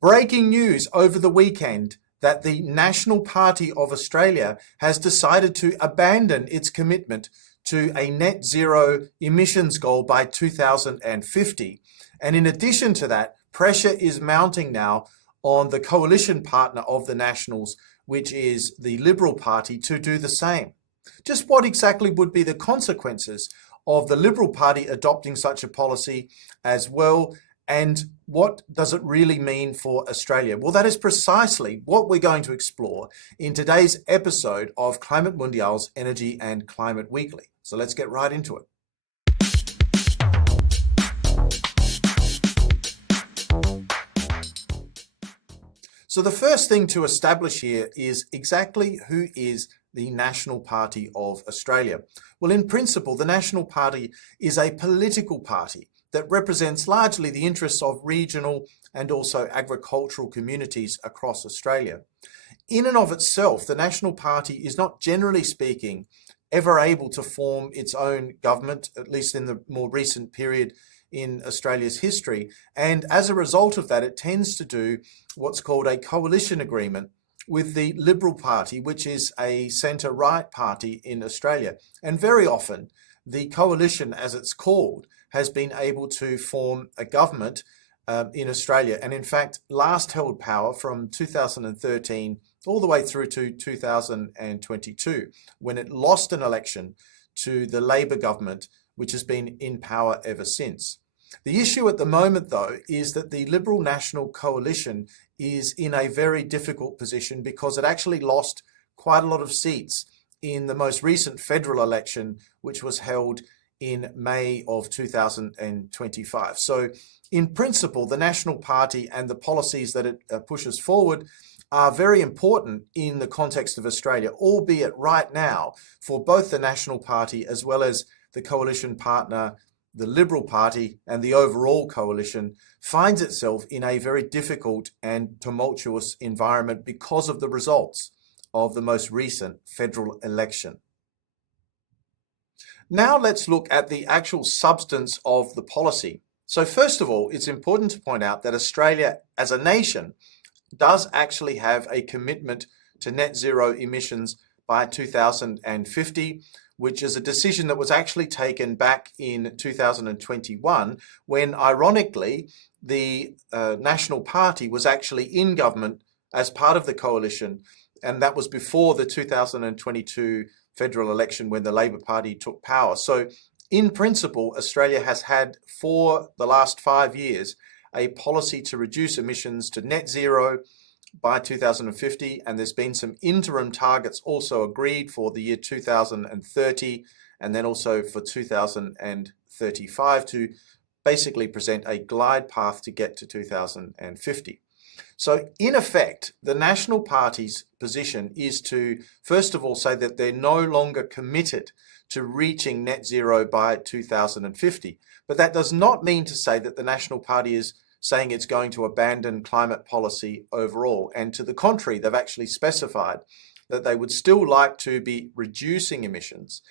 Breaking news over the weekend that the National Party of Australia has decided to abandon its commitment to a net zero emissions goal by 2050. And in addition to that, pressure is mounting now on the coalition partner of the Nationals, which is the Liberal Party, to do the same. Just what exactly would be the consequences of the Liberal Party adopting such a policy as well? And what does it really mean for Australia? Well, that is precisely what we're going to explore in today's episode of Climate Mundial's Energy and Climate Weekly. So let's get right into it. So the first thing to establish here is exactly who is the National Party of Australia. Well, in principle, the National Party is a political party that represents largely the interests of regional and also agricultural communities across Australia. In and of itself, the National Party is not, generally speaking, ever able to form its own government, at least in the more recent period in Australia's history. And as a result of that, it tends to do what's called a coalition agreement with the Liberal Party, which is a centre-right party in Australia. And very often, the coalition, as it's called, has been able to form a government in Australia, and in fact last held power from 2013 all the way through to 2022, when it lost an election to the Labor government, which has been in power ever since. The issue at the moment, though, is that the Liberal National Coalition is in a very difficult position because it actually lost quite a lot of seats in the most recent federal election, which was held in May of 2025. So in principle, the National Party and the policies that it pushes forward are very important in the context of Australia, albeit right now for both the National Party as well as the coalition partner, the Liberal Party, and the overall coalition finds itself in a very difficult and tumultuous environment because of the results of the most recent federal election. Now let's look at the actual substance of the policy. So first of all, it's important to point out that Australia as a nation does actually have a commitment to net zero emissions by 2050, which is a decision that was actually taken back in 2021, when ironically the National Party was actually in government as part of the coalition, and that was before the 2022 federal election when the Labor Party took power. So in principle, Australia has had for the last 5 years a policy to reduce emissions to net zero by 2050, and there's been some interim targets also agreed for the year 2030 and then also for 2035 to basically present a glide path to get to 2050. So in effect, the National Party's position is to, first of all, say that they're no longer committed to reaching net zero by 2050. But that does not mean to say that the National Party is saying it's going to abandon climate policy overall. And to the contrary, they've actually specified that they would still like to be reducing emissions,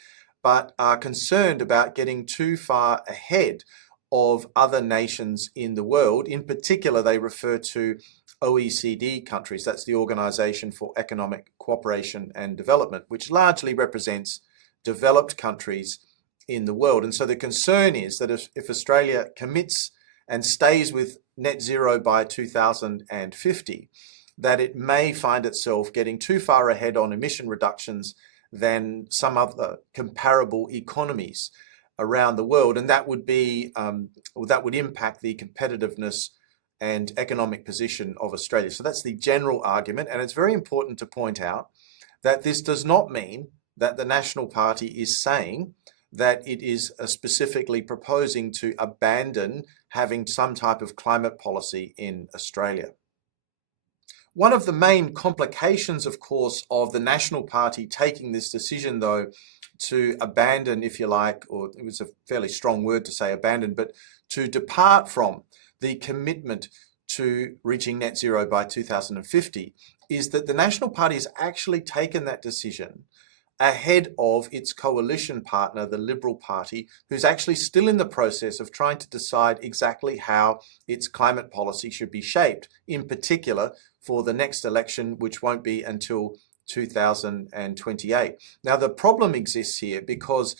but are concerned about getting too far ahead of other nations in the world. In particular, they refer to OECD countries. That's the Organisation for Economic Cooperation and Development, which largely represents developed countries in the world. And so the concern is that if Australia commits and stays with net zero by 2050, that it may find itself getting too far ahead on emission reductions than some other comparable economies around the world, and that would be that would impact the competitiveness and economic position of Australia. So that's the general argument, and it's very important to point out that this does not mean that the National Party is saying that it is specifically proposing to abandon having some type of climate policy in Australia. One of the main complications, of course, of the National Party taking this decision, though, to abandon, if you like, or it was a fairly strong word to say abandon, but to depart from the commitment to reaching net zero by 2050, is that the National Party has actually taken that decision ahead of its coalition partner, the Liberal Party, who's actually still in the process of trying to decide exactly how its climate policy should be shaped, in particular for the next election, which won't be until 2028. Now, the problem exists here because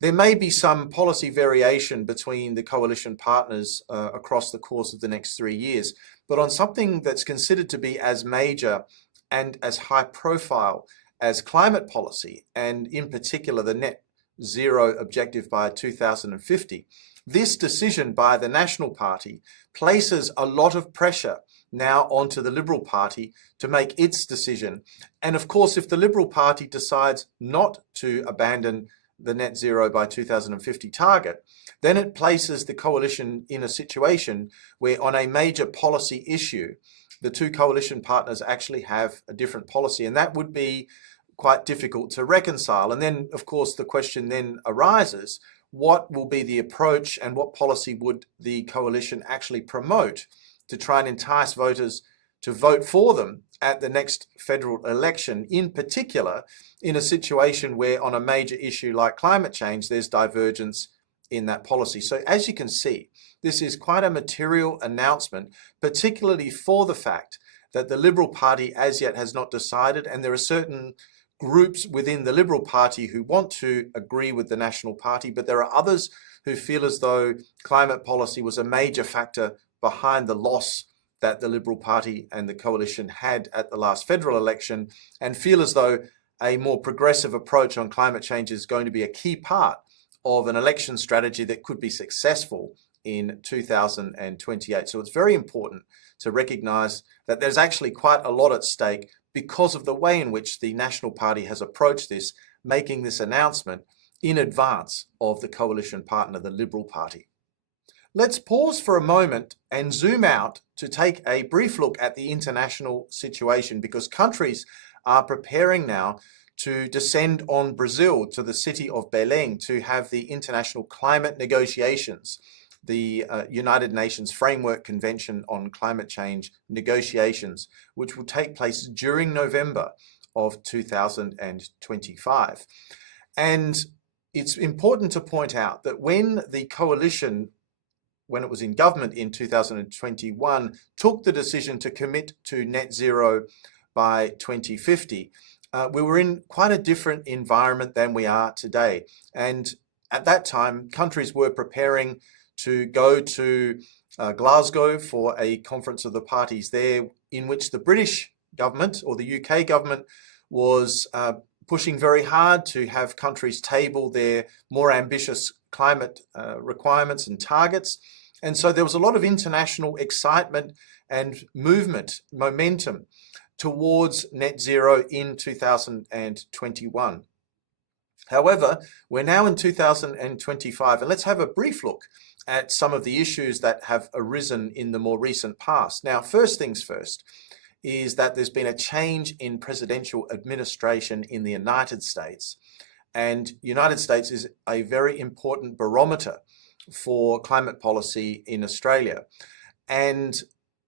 there may be some policy variation between the coalition partners across the course of the next 3 years, but on something that's considered to be as major and as high profile as climate policy, and in particular the net zero objective by 2050, this decision by the National Party places a lot of pressure now onto the Liberal Party to make its decision. And of course, if the Liberal Party decides not to abandon the net zero by 2050 target, then it places the coalition in a situation where on a major policy issue, the two coalition partners actually have a different policy, and that would be quite difficult to reconcile. And then, of course, the question then arises, what will be the approach and what policy would the coalition actually promote to try and entice voters to vote for them at the next federal election, in particular in a situation where on a major issue like climate change, there's divergence in that policy. So as you can see, this is quite a material announcement, particularly for the fact that the Liberal Party as yet has not decided, and there are certain groups within the Liberal Party who want to agree with the National Party, but there are others who feel as though climate policy was a major factor behind the loss that the Liberal Party and the coalition had at the last federal election, and feel as though a more progressive approach on climate change is going to be a key part of an election strategy that could be successful in 2028. So it's very important to recognise that there's actually quite a lot at stake because of the way in which the National Party has approached this, making this announcement in advance of the coalition partner, the Liberal Party. Let's pause for a moment and zoom out to take a brief look at the international situation, because countries are preparing now to descend on Brazil to the city of Belém to have the international climate negotiations, the United Nations Framework Convention on Climate Change negotiations, which will take place during November of 2025. And it's important to point out that when the coalition, when it was in government in 2021, took the decision to commit to net zero by 2050, we were in quite a different environment than we are today. And at that time, countries were preparing to go to Glasgow for a conference of the parties there, in which the British government or the UK government was pushing very hard to have countries table their more ambitious climate requirements and targets. And so there was a lot of international excitement and movement, momentum towards net zero in 2021. However, we're now in 2025, and let's have a brief look at some of the issues that have arisen in the more recent past. Now, first things first is that there's been a change in presidential administration in the United States, and United States is a very important barometer for climate policy in Australia. And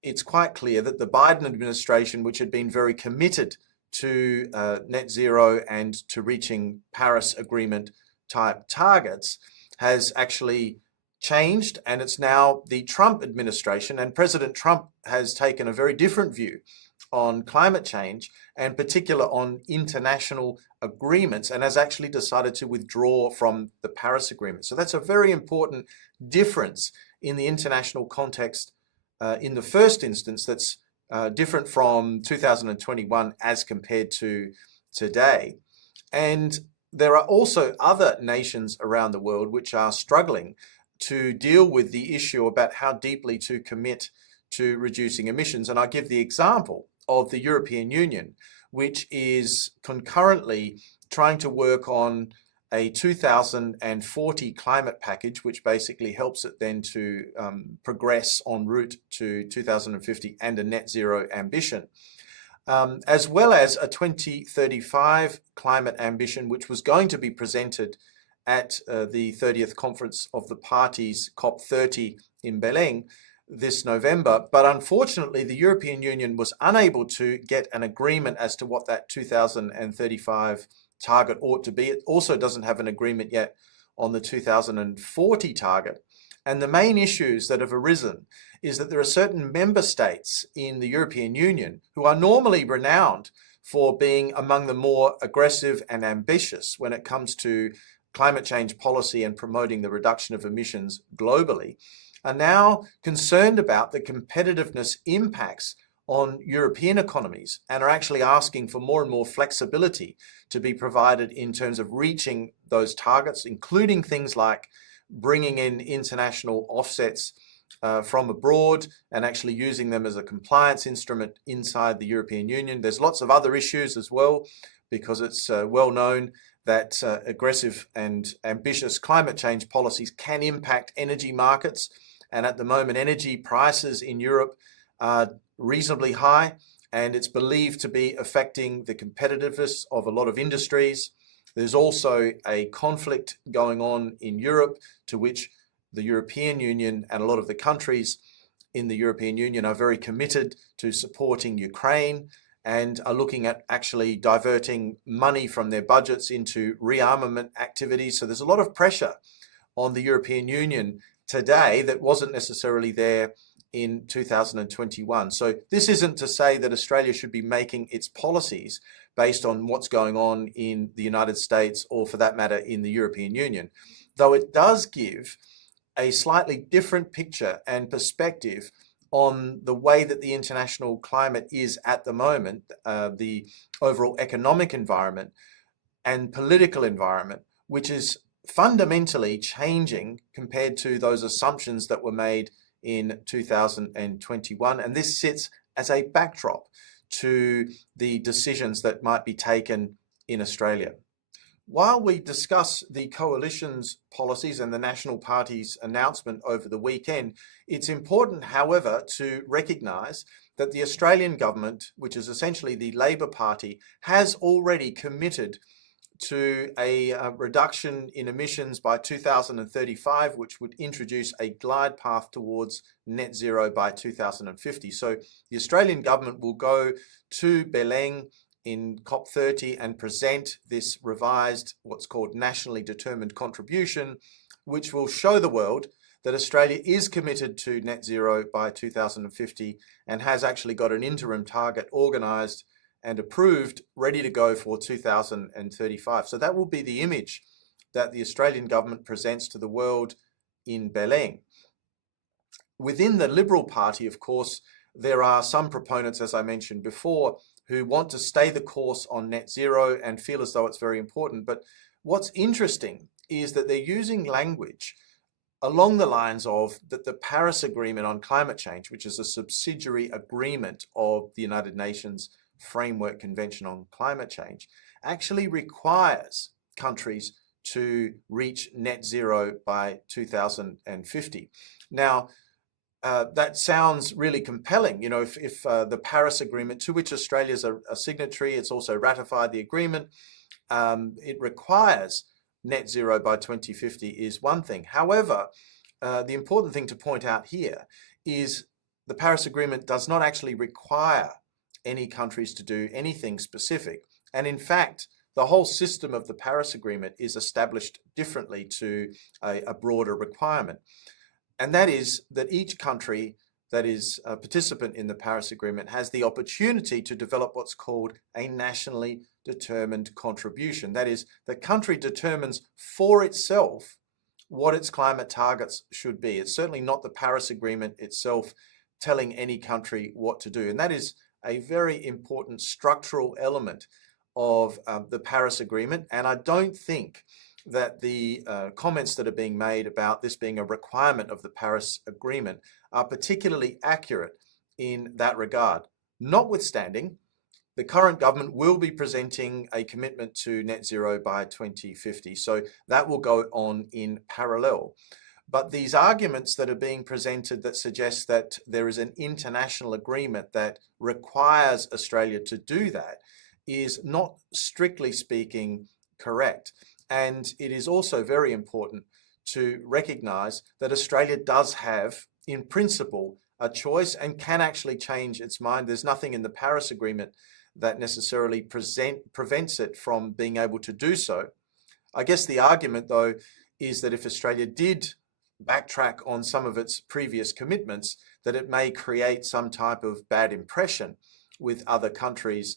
it's quite clear that the Biden administration, which had been very committed to net zero and to reaching Paris Agreement type targets, has actually changed, and it's now the Trump administration, and President Trump has taken a very different view on climate change, and particular on international agreements, and has actually decided to withdraw from the Paris Agreement. So that's a very important difference in the international context in the first instance, that's different from 2021 as compared to today. And there are also other nations around the world which are struggling to deal with the issue about how deeply to commit to reducing emissions. And I give the example of the European Union, which is concurrently trying to work on a 2040 climate package, which basically helps it then to progress en route to 2050 and a net zero ambition, as well as a 2035 climate ambition, which was going to be presented at the 30th Conference of the Parties, COP30 in Belém this November. But unfortunately, the European Union was unable to get an agreement as to what that 2035 target ought to be. It also doesn't have an agreement yet on the 2040 target. And the main issues that have arisen is that there are certain member states in the European Union who are normally renowned for being among the more aggressive and ambitious when it comes to climate change policy and promoting the reduction of emissions globally, are now concerned about the competitiveness impacts on European economies and are actually asking for more and more flexibility to be provided in terms of reaching those targets, including things like bringing in international offsets from abroad and actually using them as a compliance instrument inside the European Union. There's lots of other issues as well, because it's well known that aggressive and ambitious climate change policies can impact energy markets. And at the moment, energy prices in Europe are reasonably high, and it's believed to be affecting the competitiveness of a lot of industries. There's also a conflict going on in Europe, to which the European Union and a lot of the countries in the European Union are very committed to supporting Ukraine and are looking at actually diverting money from their budgets into rearmament activities. So there's a lot of pressure on the European Union today that wasn't necessarily there in 2021. So this isn't to say that Australia should be making its policies based on what's going on in the United States or, for that matter, in the European Union, though it does give a slightly different picture and perspective on the way that the international climate is at the moment, the overall economic environment and political environment, which is fundamentally changing compared to those assumptions that were made in 2021. And this sits as a backdrop to the decisions that might be taken in Australia. While we discuss the coalition's policies and the National Party's announcement over the weekend, it's important, however, to recognise that the Australian government, which is essentially the Labor Party, has already committed to a reduction in emissions by 2035, which would introduce a glide path towards net zero by 2050. So the Australian government will go to Belém in COP30 and present this revised, what's called nationally determined contribution, which will show the world that Australia is committed to net zero by 2050 and has actually got an interim target organised and approved, ready to go for 2035. So that will be the image that the Australian government presents to the world in Belém. Within the Liberal Party, of course, there are some proponents, as I mentioned before, who want to stay the course on net zero and feel as though it's very important. But what's interesting is that they're using language along the lines of that the Paris Agreement on Climate Change, which is a subsidiary agreement of the United Nations Framework Convention on Climate Change, actually requires countries to reach net zero by 2050. Now, that sounds really compelling. You know, if the Paris Agreement, to which Australia is a signatory, it's also ratified the agreement, it requires net zero by 2050 is one thing. However, the important thing to point out here is the Paris Agreement does not actually require any countries to do anything specific. And in fact, the whole system of the Paris Agreement is established differently to a broader requirement. And that is that each country that is a participant in the Paris Agreement has the opportunity to develop what's called a nationally determined contribution. That is, the country determines for itself what its climate targets should be. It's certainly not the Paris Agreement itself telling any country what to do. And that is a very important structural element of the Paris Agreement. And I don't think that the comments that are being made about this being a requirement of the Paris Agreement are particularly accurate in that regard. Notwithstanding, the current government will be presenting a commitment to net zero by 2050. So that will go on in parallel. But these arguments that are being presented that suggest that there is an international agreement that requires Australia to do that is not, strictly speaking, correct. And it is also very important to recognise that Australia does have, in principle, a choice and can actually change its mind. There's nothing in the Paris Agreement that necessarily prevents it from being able to do so. I guess the argument, though, is that if Australia did backtrack on some of its previous commitments, that it may create some type of bad impression with other countries,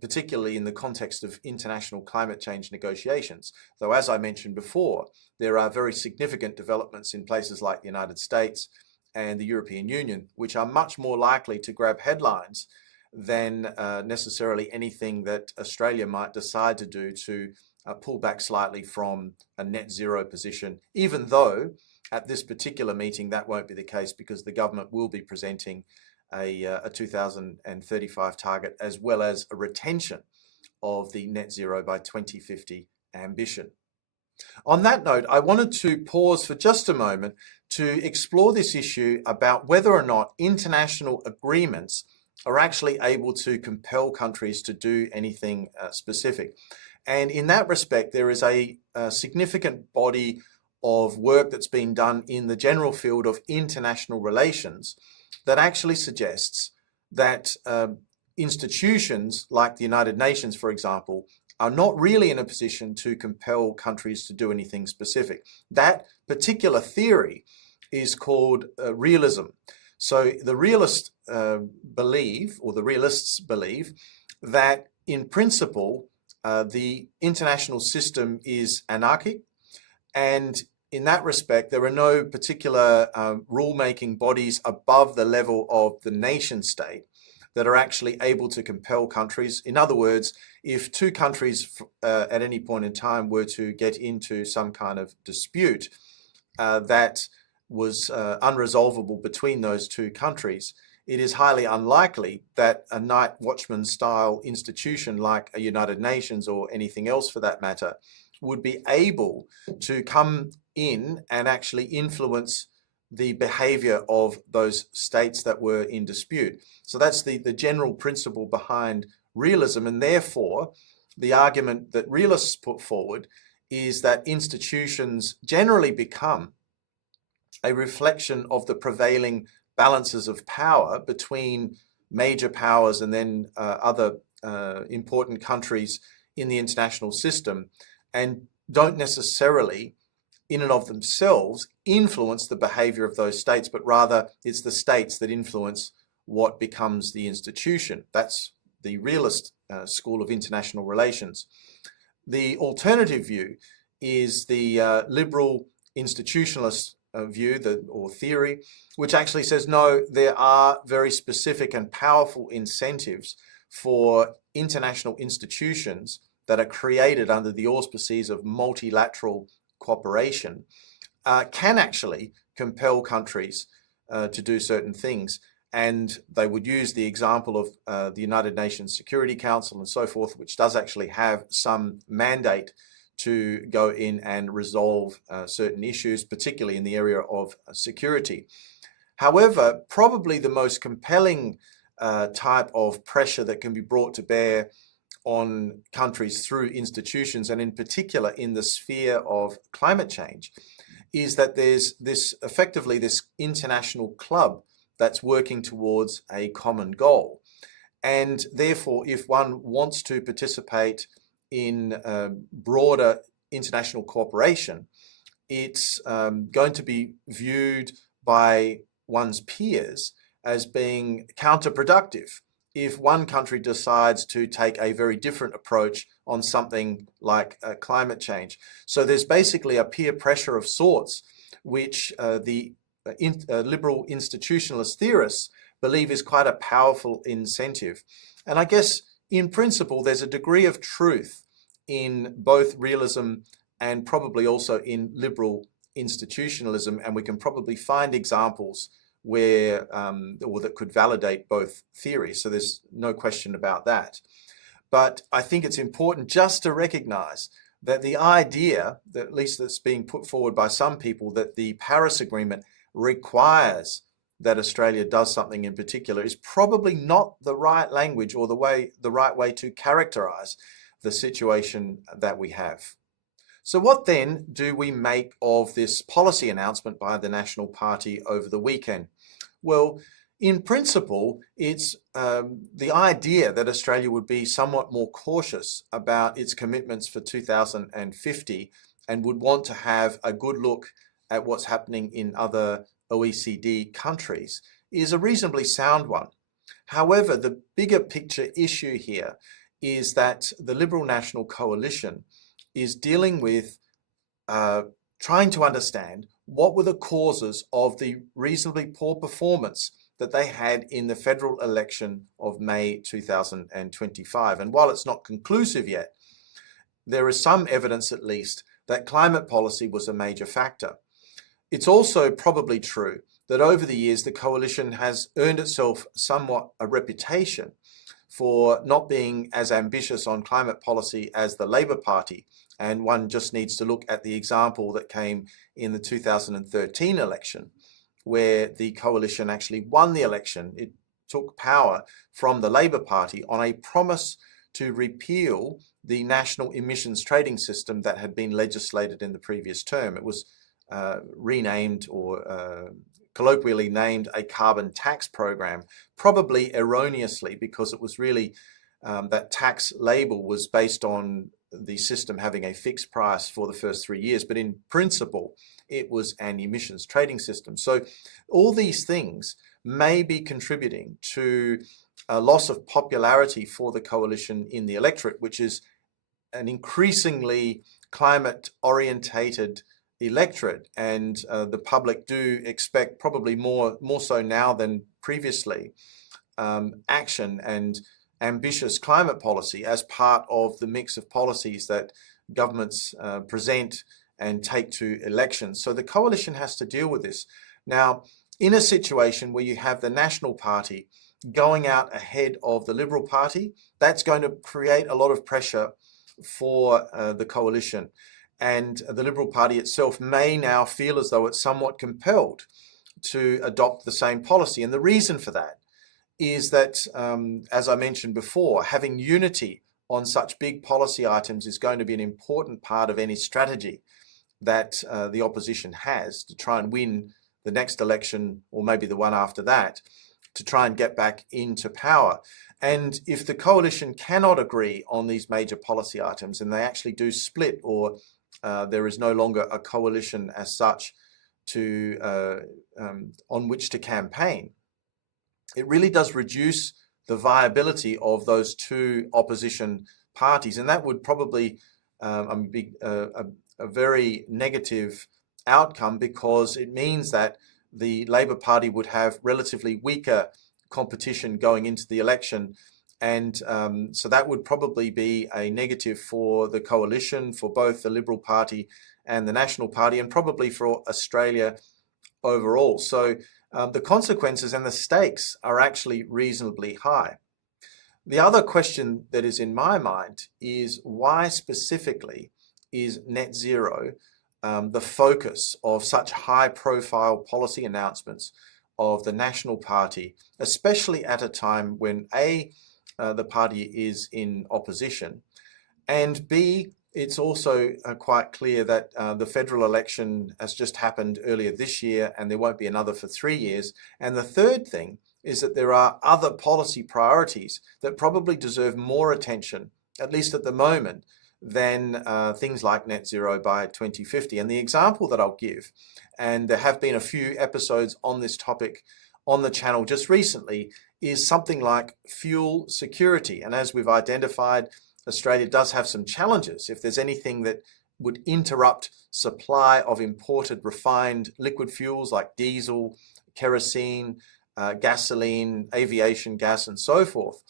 particularly in the context of international climate change negotiations. Though, as I mentioned before, there are very significant developments in places like the United States and the European Union, which are much more likely to grab headlines than necessarily anything that Australia might decide to do to pull back slightly from a net zero position, even though at this particular meeting that won't be the case, because the government will be presenting a 2035 target, as well as a retention of the net zero by 2050 ambition. On that note, I wanted to pause for just a moment to explore this issue about whether or not international agreements are actually able to compel countries to do anything specific. And in that respect, there is a significant body of work that's been done in the general field of international relations that actually suggests that institutions like the United Nations, for example, are not really in a position to compel countries to do anything specific. That particular theory is called realism. So the realists believe that in principle, the international system is anarchic, and in that respect, there are no particular rule-making bodies above the level of the nation state that are actually able to compel countries. In other words, if two countries at any point in time were to get into some kind of dispute that was unresolvable between those two countries, it is highly unlikely that a night watchman style institution like a United Nations or anything else for that matter would be able to come in and actually influence the behavior of those states that were in dispute. So that's the general principle behind realism, and therefore the argument that realists put forward is that institutions generally become a reflection of the prevailing balances of power between major powers and then other important countries in the international system, and don't necessarily in and of themselves influence the behavior of those states, but rather it's the states that influence what becomes the institution. That's the realist school of international relations. The alternative view is the liberal institutionalist view or theory, which actually says, no, there are very specific and powerful incentives for international institutions that are created under the auspices of multilateral cooperation, can actually compel countries to do certain things. And they would use the example of the United Nations Security Council and so forth, which does actually have some mandate to go in and resolve certain issues, particularly in the area of security. However, probably the most compelling type of pressure that can be brought to bear on countries through institutions, and in particular in the sphere of climate change, is that there's effectively this international club that's working towards a common goal. And therefore, if one wants to participate in broader international cooperation, it's going to be viewed by one's peers as being counterproductive if one country decides to take a very different approach on something like climate change. So there's basically a peer pressure of sorts, which the liberal institutionalist theorists believe is quite a powerful incentive. And I guess in principle, there's a degree of truth in both realism and probably also in liberal institutionalism, and we can probably find examples where or that could validate both theories. So there's no question about that. But I think it's important just to recognize that the idea, that at least that's being put forward by some people, that the Paris Agreement requires that Australia does something in particular, is probably not the right language or the right way to characterize the situation that we have. So what then do we make of this policy announcement by the National Party over the weekend? Well, In principle, it's the idea that Australia would be somewhat more cautious about its commitments for 2050 and would want to have a good look at what's happening in other OECD countries is a reasonably sound one. However, the bigger picture issue here is that the Liberal National Coalition is dealing with trying to understand what were the causes of the reasonably poor performance that they had in the federal election of May 2025. And while it's not conclusive yet, there is some evidence at least that climate policy was a major factor. It's also probably true that over the years the coalition has earned itself somewhat a reputation for not being as ambitious on climate policy as the Labor Party. And one just needs to look at the example that came in the 2013 election, where the coalition actually won the election. It took power from the Labor Party on a promise to repeal the national emissions trading system that had been legislated in the previous term. It was renamed or colloquially named a carbon tax program, probably erroneously, because it was really that tax label was based on the system having a fixed price for the first 3 years, but in principle it was an emissions trading system. So all these things may be contributing to a loss of popularity for the coalition in the electorate, which is an increasingly climate orientated electorate, and the public do expect, probably more so now than previously, action and ambitious climate policy as part of the mix of policies that governments present and take to elections. So the coalition has to deal with this. Now, in a situation where you have the National Party going out ahead of the Liberal Party, that's going to create a lot of pressure for the coalition. And the Liberal Party itself may now feel as though it's somewhat compelled to adopt the same policy. And the reason for that is that, as I mentioned before, having unity on such big policy items is going to be an important part of any strategy that the opposition has to try and win the next election, or maybe the one after that, to try and get back into power. And if the coalition cannot agree on these major policy items and they actually do split, or there is no longer a coalition as such to on which to campaign, it really does reduce the viability of those two opposition parties. And that would probably be a very negative outcome, because it means that the Labor Party would have relatively weaker competition going into the election. And so that would probably be a negative for the coalition, for both the Liberal Party and the National Party, and probably for Australia overall. So the consequences and the stakes are actually reasonably high. The other question that is in my mind is, why specifically is net zero the focus of such high-profile policy announcements of the National Party, especially at a time when A, the party is in opposition, and B, it's also quite clear that the federal election has just happened earlier this year and there won't be another for 3 years. And the third thing is that there are other policy priorities that probably deserve more attention, at least at the moment, than things like net zero by 2050. And the example that I'll give, and there have been a few episodes on this topic on the channel just recently, is something like fuel security. And as we've identified, Australia does have some challenges. If there's anything that would interrupt supply of imported refined liquid fuels like diesel, kerosene, gasoline, aviation gas, and so forth,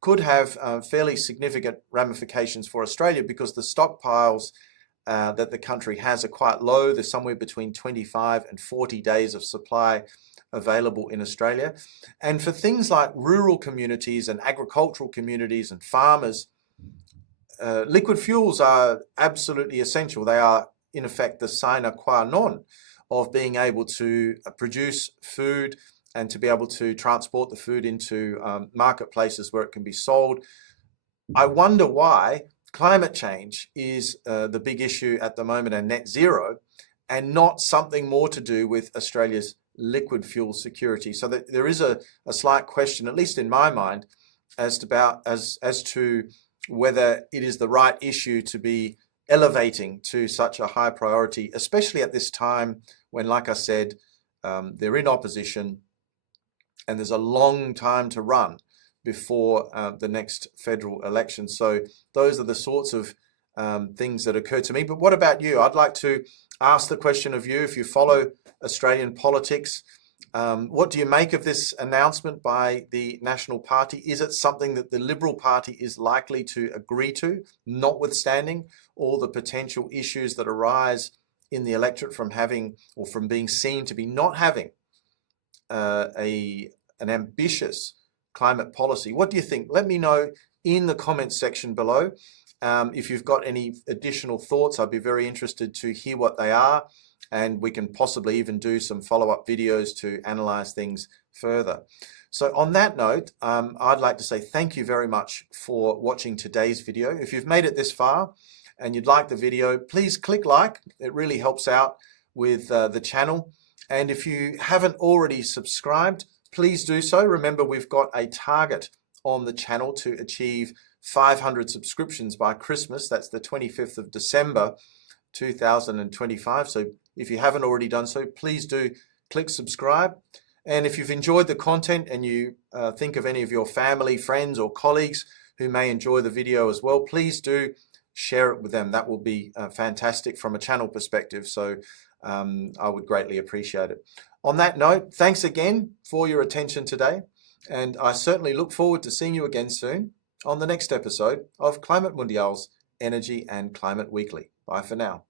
could have fairly significant ramifications for Australia, because the stockpiles that the country has are quite low. There's somewhere between 25 and 40 days of supply available in Australia. And for things like rural communities and agricultural communities and farmers, liquid fuels are absolutely essential. They are, in effect, the sine qua non of being able to produce food and to be able to transport the food into marketplaces where it can be sold. I wonder why climate change is the big issue at the moment, and net zero, and not something more to do with Australia's liquid fuel security. So that there is a slight question, at least in my mind, as to whether it is the right issue to be elevating to such a high priority, especially at this time when, like I said, they're in opposition and there's a long time to run before the next federal election. So those are the sorts of things that occur to me. But what about you? I'd like to ask the question of you, if you follow Australian politics, what do you make of this announcement by the National Party? Is it something that the Liberal Party is likely to agree to, notwithstanding all the potential issues that arise in the electorate from having, or from being seen to be not having, an ambitious climate policy? What do you think? Let me know in the comments section below. If you've got any additional thoughts, I'd be very interested to hear what they are, and we can possibly even do some follow-up videos to analyze things further. So on that note, I'd like to say thank you very much for watching today's video. If you've made it this far and you'd like the video, please click like. It really helps out with the channel. And if you haven't already subscribed, please do so. Remember, we've got a target on the channel to achieve 500 subscriptions by Christmas. That's the 25th of December 2025. So if you haven't already done so, please do click subscribe. And if you've enjoyed the content and you think of any of your family, friends or colleagues who may enjoy the video as well, please do share it with them. That will be fantastic from a channel perspective. So I would greatly appreciate it. On that note, thanks again for your attention today. And I certainly look forward to seeing you again soon on the next episode of Climate Mundial's Energy and Climate Weekly. Bye for now.